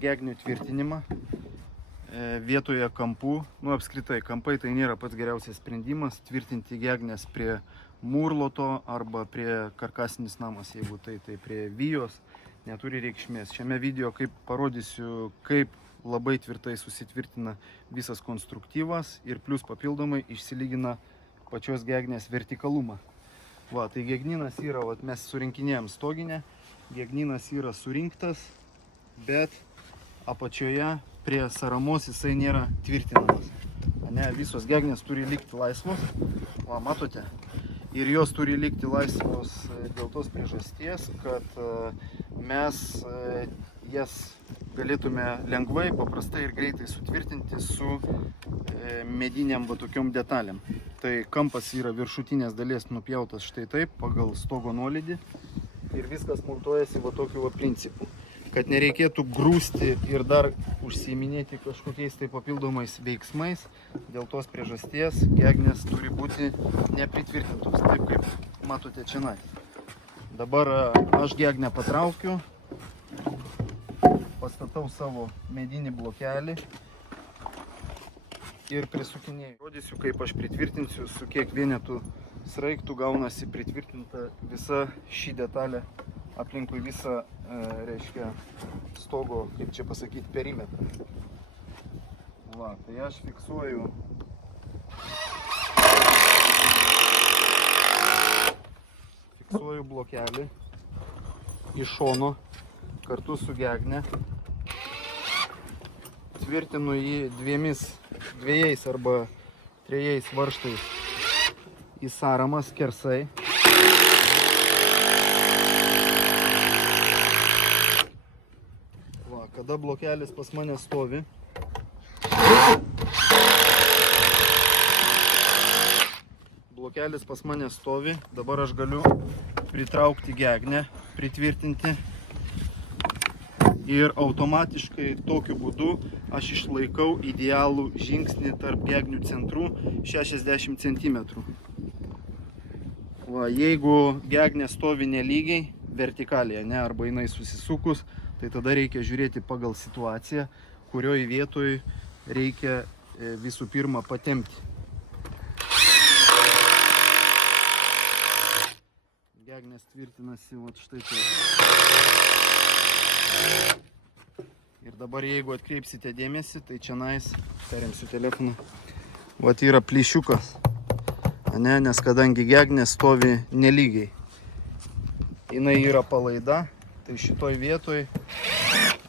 gegnių tvirtinimą vietoje kampų. Apskritai, kampai tai nėra pats geriausias sprendimas. Tvirtinti gegnės prie mūrloto arba prie karkasinis namas, jeigu tai prie vijos, neturi reikšmės. Šiame video parodysiu, kaip labai tvirtai susitvirtina visas konstruktyvas ir plus papildomai išsilygina pačios gegnės vertikalumą. Tai gegninas yra, mes surinkinėjom stoginę, gegninas yra surinktas, bet apačioje prie saramos jisai nėra tvirtinamas. Visos gegnės turi likti laisvos, matote, ir jos turi likti laisvos dėl tos priežasties, kad mes jas galėtume lengvai, paprastai ir greitai sutvirtinti su mediniam tokiom detalėm. Tai kampas yra viršutinės dalies nupjautas štai taip, pagal stogo nuolydį, ir viskas montuojasi tokiu principu, kad nereikėtų grūsti ir dar užsiiminėti kažkokiais papildomais veiksmais. Dėl tos priežasties gegnės turi būti nepritvirtintos, taip kaip matote čia. Dabar aš gegnę patraukiu, pastatau savo medinį blokelį ir prisukinėjau. Rodysiu, kaip aš pritvirtinsiu, su kiek vienetų sraigtų gaunasi pritvirtinta visa ši detalė aplinkui visą, reiškia, stogo, kaip čia pasakyti, perimetrą. Tai aš fiksuoju blokelį iš šono kartu su gegne. Tvirtinu jį dviejais arba trejais varžtais į saramą skersai. Kada blokelis pas mane stovi, dabar aš galiu pritraukti gegnę, pritvirtinti ir automatiškai tokiu būdu aš išlaikau idealų žingsnį tarp gegnių centrų 60 cm. Jeigu gegnė stovi nelygiai, vertikaliai, arba jinai susisukus, tai tada reikia žiūrėti pagal situaciją, kurioje vietoje reikia visų pirma patempti. Gegnės tvirtinasi štai taip. Ir dabar jeigu atkreipsite dėmesį, tai čia perimsiu telefoną. Yra plyšiukas, nes kadangi gegnė stovi nelygiai, jinai yra palaida, tai šitoj vietoj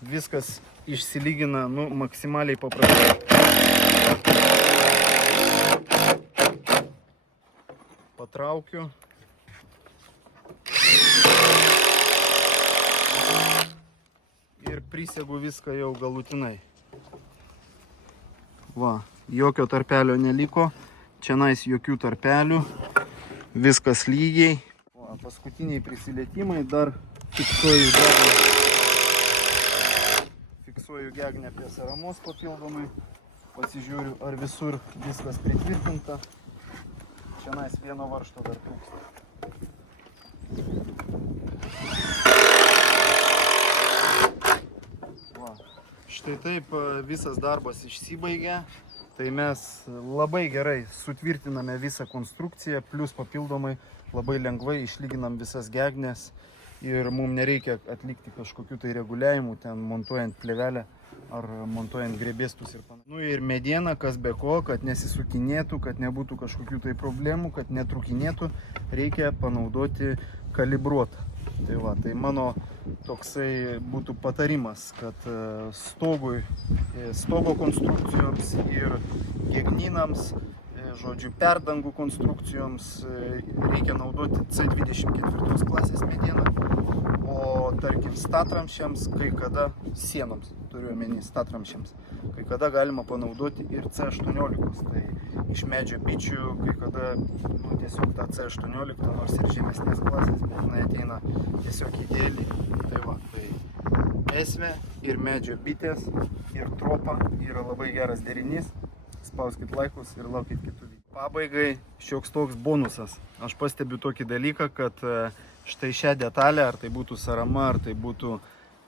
viskas išsilygina maksimaliai paprastai. Patraukiu. Ir prisegu viską jau galutinai. Jokio tarpelio neliko, čia jokių tarpelių, viskas lygiai. Paskutiniai prisilietimai, dar fiksuoju gegnę prie saramos papildomai, pasižiūriu, ar visur viskas pritvirtinta. Čia vieno varžto dar trūksta. Štai taip visas darbas išsibaigė. Tai mes labai gerai sutvirtiname visą konstrukciją, plus papildomai labai lengvai išlyginam visas gegnės ir mums nereikia atlikti kažkokių reguliavimų, ten montuojant plėvelę ar montuojant grėbėstus ir panašiai. Ir mediena, kas be ko, kad nesisukinėtų, kad nebūtų kažkokių problemų, kad netrūkinėtų, reikia panaudoti kalibruotą. Tai mano toksai būtų patarimas, kad stogo konstrukcijoms ir gegninams, perdangų konstrukcijoms reikia naudoti C24 klasės medieną, o tarkim statramsčiams, kai kada sienoms, turiu omeny statramsčiams, kai kada galima panaudoti ir C18, tai iš medžio bičių, kai kada tiesiog tą C18, nors ir žemesnės klasės, bet jinai ateina tiesiog idealiai. Tai esvė ir medžio bitės ir tropa yra labai geras derinys. Spauskit laikus ir laukit kitų video. Pabaigai šioks toks bonusas. Aš pastebiu tokį dalyką, kad štai šią detalę, ar tai būtų sarama, ar tai būtų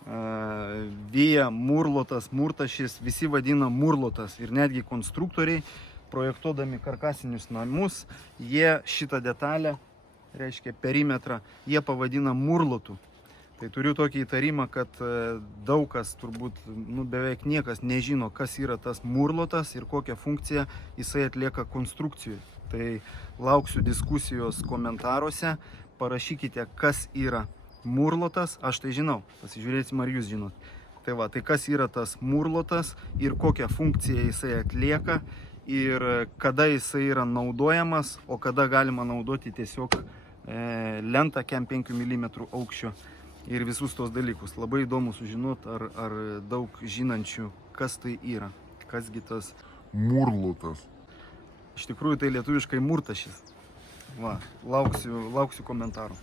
Vėja, murlotas, murtašis, visi vadina murlotas. Ir netgi konstruktoriai, projektuodami karkasinius namus, jie šitą detalę, reiškia perimetrą, jie pavadina murlotu. Tai turiu tokį įtarimą, kad daug kas, turbūt beveik niekas nežino, kas yra tas murlotas ir kokią funkciją jisai atlieka konstrukcijui. Tai lauksiu diskusijos komentaruose, parašykite, kas yra murlotas, aš tai žinau, pasižiūrėsim, ar jūs žinot. Tai va, tai kas yra tas murlotas ir kokią funkciją jisai atlieka ir kada jisai yra naudojamas, o kada galima naudoti tiesiog lentą kem 5 mm aukščio ir visus tos dalykus. Labai įdomu sužinoti, ar daug žinančių, kas tai yra, kasgi tas Murlotas. Iš tikrųjų tai lietuviškai murtašis. Va, lauksiu komentarų.